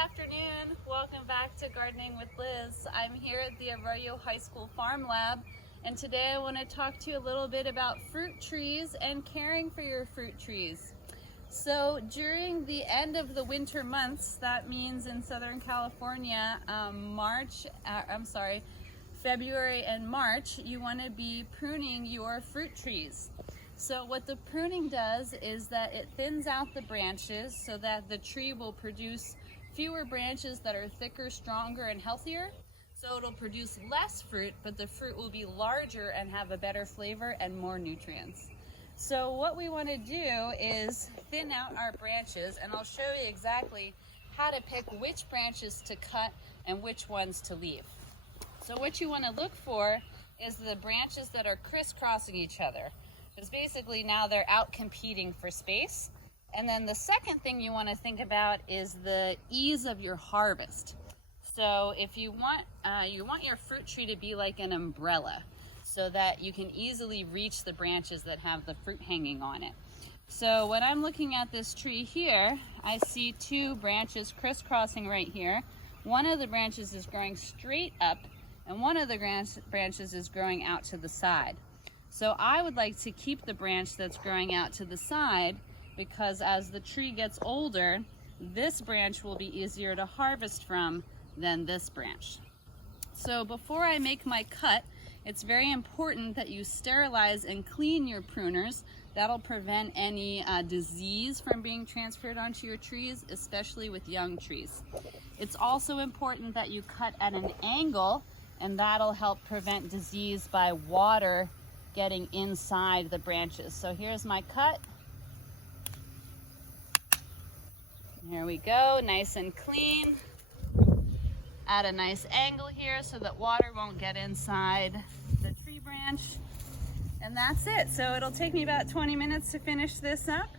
afternoon. Welcome back to Gardening with Liz. I'm here at the Arroyo High School Farm Lab, and today I want to talk to you a little bit about fruit trees and caring for your fruit trees. So during the end of the winter months, that means in Southern California, February and March, you want to be pruning your fruit trees. So what the pruning does is that it thins out the branches so that the tree will produce fewer branches that are thicker, stronger, and healthier. So it'll produce less fruit, but the fruit will be larger and have a better flavor and more nutrients. So what we want to do is thin out our branches, and I'll show you exactly how to pick which branches to cut and which ones to leave. So what you want to look for is the branches that are crisscrossing each other, because basically now they're out competing for space. And then the second thing you want to think about is the ease of your harvest. So if you want your fruit tree to be like an umbrella, so that you can easily reach the branches that have the fruit hanging on it. So when I'm looking at this tree here, I see two branches crisscrossing right here. One of the branches is growing straight up, and one of the branches is growing out to the side. So I would like to keep the branch that's growing out to the side, because as the tree gets older, this branch will be easier to harvest from than this branch. So before I make my cut, it's very important that you sterilize and clean your pruners. That'll prevent any disease from being transferred onto your trees, especially with young trees. It's also important that you cut at an angle, and that'll help prevent disease by water getting inside the branches. So here's my cut. Here we go, nice and clean. At a nice angle here so that water won't get inside the tree branch. And that's it. So it'll take me about 20 minutes to finish this up.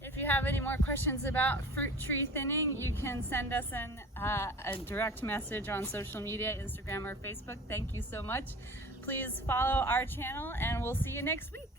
If you have any more questions about fruit tree thinning, you can send us a direct message on social media, Instagram or Facebook. Thank you so much. Please follow our channel, and we'll see you next week.